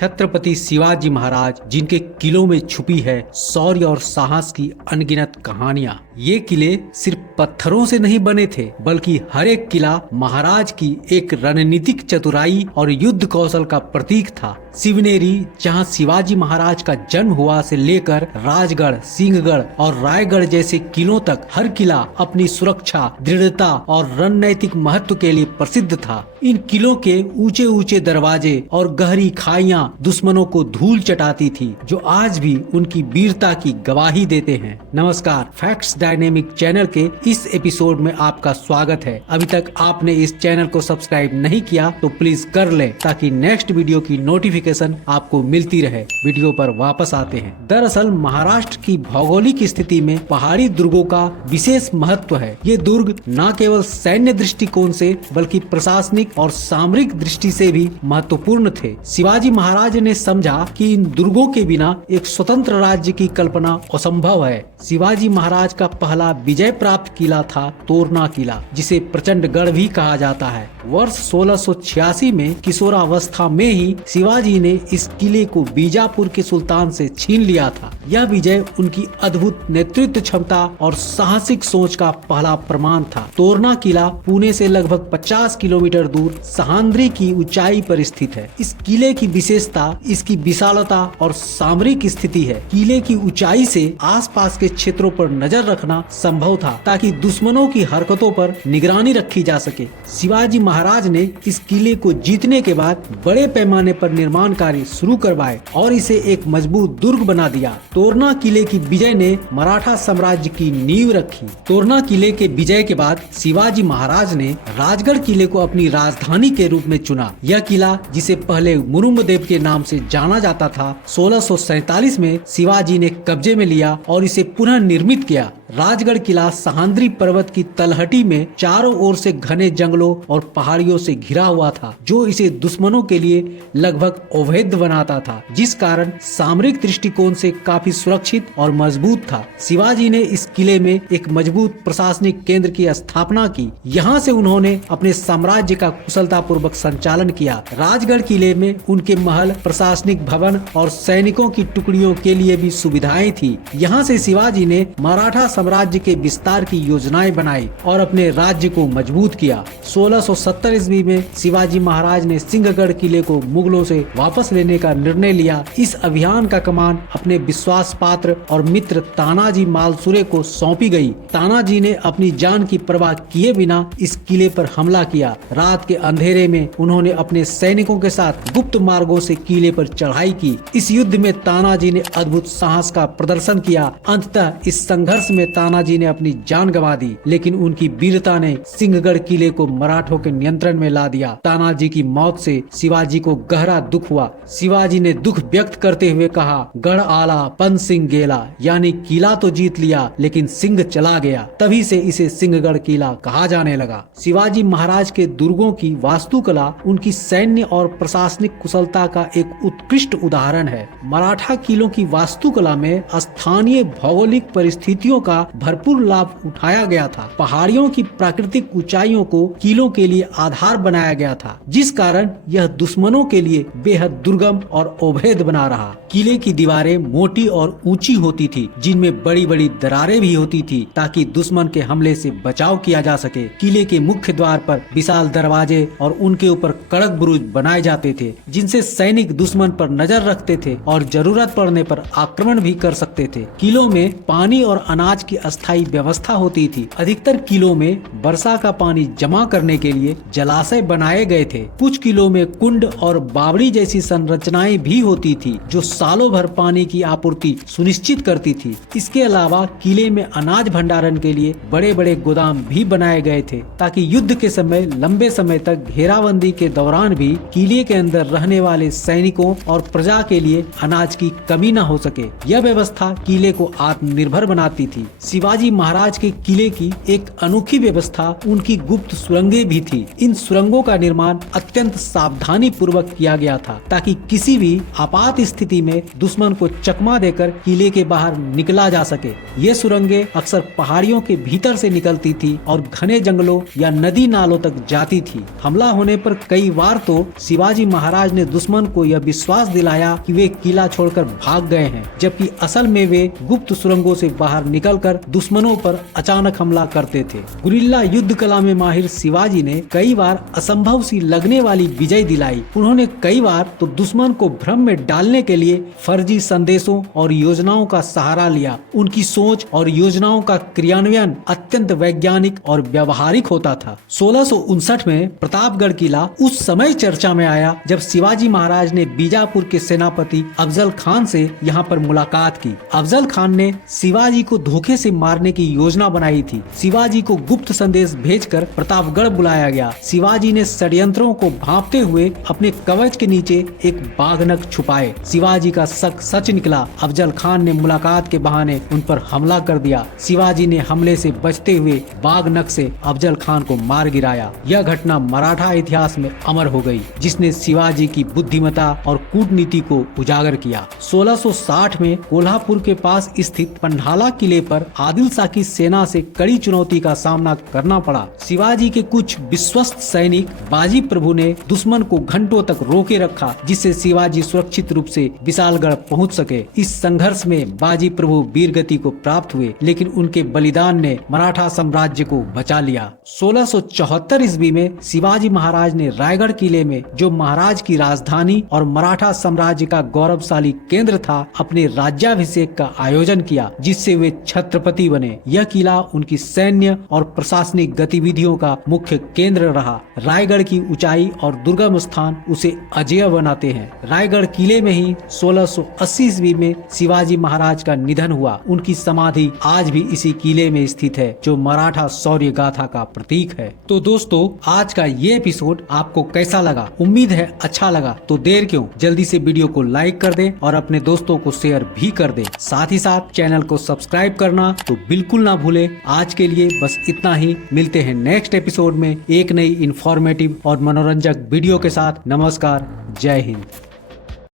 छत्रपति शिवाजी महाराज, जिनके किलों में छुपी है शौर्य और साहस की अनगिनत कहानियां। ये किले सिर्फ पत्थरों से नहीं बने थे, बल्कि हर एक किला महाराज की एक रणनीतिक चतुराई और युद्ध कौशल का प्रतीक था। शिवनेरी, जहां शिवाजी महाराज का जन्म हुआ, से लेकर राजगढ़, सिंहगढ़ और रायगढ़ जैसे किलों तक हर किला अपनी सुरक्षा, दृढ़ता और रणनीतिक महत्व के लिए प्रसिद्ध था। इन किलों के ऊंचे ऊंचे दरवाजे और गहरी खाइयां दुश्मनों को धूल चटाती थी, जो आज भी उनकी वीरता की गवाही देते हैं। नमस्कार, फैक्ट्स डायनेमिक चैनल के इस एपिसोड में आपका स्वागत है। अभी तक आपने इस चैनल को सब्सक्राइब नहीं किया तो प्लीज कर लें, ताकि नेक्स्ट वीडियो की नोटिफिकेशन आपको मिलती रहे। वीडियो पर वापस आते हैं। दरअसल महाराष्ट्र की भौगोलिक स्थिति में पहाड़ी दुर्गों का विशेष महत्व है। ये दुर्ग न केवल सैन्य दृष्टिकोण से बल्कि प्रशासनिक और सामरिक दृष्टि से भी महत्वपूर्ण थे। शिवाजी महाराज ने समझा कि इन दुर्गों के बिना एक स्वतंत्र राज्य की कल्पना असंभव है। शिवाजी महाराज का पहला विजय प्राप्त किला था तोरना किला, जिसे प्रचंडगढ़ भी कहा जाता है। वर्ष 1686 में किशोरावस्था में ही शिवाजी ने इस किले को बीजापुर के सुल्तान से छीन लिया था। यह विजय उनकी अद्भुत नेतृत्व क्षमता और साहसिक सोच का पहला प्रमाण था। तोरना किला पुणे से लगभग 50 किलोमीटर दूर सहांद्री की ऊंचाई पर स्थित है। इस किले की विशेषता इसकी विशालता और सामरिक स्थिति है। किले की ऊंचाई से आसपास के क्षेत्रों पर नजर रखना संभव था, ताकि दुश्मनों की हरकतों पर निगरानी रखी जा सके। शिवाजी महाराज ने इस किले को जीतने के बाद बड़े पैमाने पर निर्माण कार्य शुरू करवाए और इसे एक मजबूत दुर्ग बना दिया। तोरना किले की विजय ने मराठा साम्राज्य की नींव रखी। तोरना किले के विजय के बाद शिवाजी महाराज ने राजगढ़ किले को अपनी राजधानी के रूप में चुना। यह किला, जिसे पहले मुरुम्बदेव के नाम से जाना जाता था, 1647 में शिवाजी ने कब्जे में लिया और इसे पुनः निर्मित किया। राजगढ़ किला सहांद्री पर्वत की तलहटी में चारों ओर से घने जंगलों और पहाड़ियों से घिरा हुआ था, जो इसे दुश्मनों के लिए लगभग अवैध बनाता था, जिस कारण सामरिक दृष्टिकोण से काफी सुरक्षित और मजबूत था। शिवाजी ने इस किले में एक मजबूत प्रशासनिक केंद्र की स्थापना की। यहाँ से उन्होंने अपने साम्राज्य का कुशलता पूर्वक संचालन किया। राजगढ़ किले में उनके महल, प्रशासनिक भवन और सैनिकों की टुकड़ियों के लिए भी सुविधाएं थी। यहाँ से शिवाजी ने मराठा साम्राज्य के विस्तार की योजनाएं बनाई और अपने राज्य को मजबूत किया। 1670 ईस्वी में शिवाजी महाराज ने सिंहगढ़ किले को मुगलों से वापस लेने का निर्णय लिया। इस अभियान का कमान अपने विश्वास पात्र और मित्र तानाजी मालसुरे को सौंपी गई। तानाजी ने अपनी जान की परवाह किए बिना इस किले पर हमला किया। रात के अंधेरे में उन्होंने अपने सैनिकों के साथ गुप्त मार्गों से किले पर चढ़ाई की। इस युद्ध में तानाजी ने अद्भुत साहस का प्रदर्शन किया। अंततः इस संघर्ष में तानाजी ने अपनी जान गंवा दी, लेकिन उनकी वीरता ने सिंहगढ़ किले को मराठों के नियंत्रण में ला दिया। तानाजी की मौत से शिवाजी को गहरा दुख हुआ। शिवाजी ने दुख व्यक्त करते हुए कहा, गढ़ आला पन सिंह गेला, यानी किला तो जीत लिया लेकिन सिंह चला गया। तभी से इसे सिंहगढ़ किला कहा जाने लगा। शिवाजी महाराज के दुर्गों की वास्तुकला उनकी सैन्य और प्रशासनिक कुशलता का एक उत्कृष्ट उदाहरण है। मराठा किलों की वास्तुकला में स्थानीय भौगोलिक परिस्थितियों का भरपूर लाभ उठाया गया था। पहाड़ियों की प्राकृतिक ऊंचाइयों को किलों के लिए आधार बनाया गया था, जिस कारण यह दुश्मनों के लिए बेहद दुर्गम और अवैध बना रहा। किले की दीवारें मोटी और ऊंची होती थी, जिनमें बड़ी बड़ी दरारें भी होती थी, ताकि दुश्मन के हमले से बचाव किया जा सके। किले के मुख्य द्वार पर विशाल दरवाजे और उनके ऊपर कड़क बुरुज बनाए जाते थे, जिनसे सैनिक दुश्मन पर नजर रखते थे और जरूरत पड़ने पर आक्रमण भी कर सकते थे। किलों में पानी और अनाज की अस्थायी व्यवस्था होती थी। अधिकतर किलों में वर्षा का पानी जमा करने के लिए जलाशय बनाए गए थे। कुछ किलों में कुंड और बावड़ी जैसी संरचनाएं भी होती थी, जो सालों भर पानी की आपूर्ति सुनिश्चित करती थी। इसके अलावा किले में अनाज भंडारण के लिए बड़े बड़े गोदाम भी बनाए गए थे, ताकि युद्ध के समय लंबे समय तक घेराबंदी के दौरान भी किले के अंदर रहने वाले सैनिकों और प्रजा के लिए अनाज की कमी न हो सके। यह व्यवस्था किले को आत्मनिर्भर बनाती थी। शिवाजी महाराज के किले की एक अनोखी व्यवस्था उनकी गुप्त सुरंगें भी थी। इन सुरंगों का निर्माण अत्यंत सावधानी पूर्वक किया गया था ताकि किसी भी आपात स्थिति में दुश्मन को चकमा देकर किले के बाहर निकला जा सके। ये सुरंगें अक्सर पहाड़ियों के भीतर से निकलती थी और घने जंगलों या नदी नालों तक जाती थी। हमला होने पर कई बार तो शिवाजी महाराज ने दुश्मन को यह विश्वास दिलाया कि वे किला छोड़कर भाग गए हैं, जबकि असल में वे गुप्त सुरंगों से बाहर निकलकर दुश्मनों पर अचानक हमला करते थे। गुरिल्ला युद्ध कला में माहिर शिवाजी ने कई बार असंभव सी लगने वाली विजय दिलाई। उन्होंने कई बार तो दुश्मन को भ्रम में डालने के लिए फर्जी संदेशों और योजनाओं का सहारा लिया। उनकी सोच और योजनाओं का क्रियान्वयन अत्यंत वैज्ञानिक और व्यावहारिक होता था। 1659 में प्रतापगढ़ किला उस समय चर्चा में आया जब शिवाजी महाराज ने बीजापुर के सेनापति अफजल खान से यहाँ पर मुलाकात की। अफजल खान ने शिवाजी को धोखे से मारने की योजना बनाई थी। शिवाजी को गुप्त संदेश भेजकर प्रतापगढ़ बुलाया गया। शिवाजी ने षड्यंत्रों को भांपते हुए अपने कवच के नीचे एक बाघनख छुपाए। शिवाजी का शक सच निकला। अफजल खान ने मुलाकात के बहाने उन पर हमला कर दिया। शिवाजी ने हमले से बचते हुए बाघनख से अफजल खान को मार गिराया। यह घटना मराठा इतिहास में अमर हो गई, जिसने शिवाजी की बुद्धिमत्ता और कूटनीति को उजागर किया। 1660 में कोल्हापुर के पास स्थित पंडाला किले पर आदिल शाह की सेना से कड़ी चुनौती का सामना करना पड़ा। शिवाजी के कुछ विश्वस्त सैनिक बाजी प्रभु ने दुश्मन को घंटों तक रोके रखा, जिससे शिवाजी सुरक्षित रूप से विशालगढ़ पहुंच सके। इस संघर्ष में बाजी प्रभु वीरगति को प्राप्त हुए, लेकिन उनके बलिदान ने मराठा साम्राज्य को बचा लिया। 1674 ईस्वी में शिवाजी महाराज ने रायगढ़ किले में, जो महाराज की राजधानी और मराठा साम्राज्य का गौरवशाली केंद्र था, अपने राज्याभिषेक का आयोजन किया, जिससे वे छत्रपति बने। यह किला उनकी सैन्य और प्रशासनिक गतिविधियों का मुख्य केंद्र रहा। रायगढ़ की ऊंचाई और दुर्गम स्थान उसे अजेय बनाते हैं। रायगढ़ किले में ही 1680 ईस्वी में शिवाजी महाराज का निधन हुआ। उनकी समाधि आज भी इसी किले में स्थित है, जो मराठा शौर्य गाथा का प्रतीक है। तो दोस्तों, आज का ये एपिसोड आपको कैसा लगा? उम्मीद है अच्छा लगा। तो देर क्यों, जल्दी से वीडियो को लाइक कर दें और अपने दोस्तों को शेयर भी कर दें। साथ ही साथ चैनल को सब्सक्राइब करना तो बिल्कुल ना भूलें। आज के लिए बस इतना ही। मिलते हैं नेक्स्ट एपिसोड में एक नई इंफॉर्मेटिव और मनोरंजक वीडियो के साथ। नमस्कार, जय हिंद।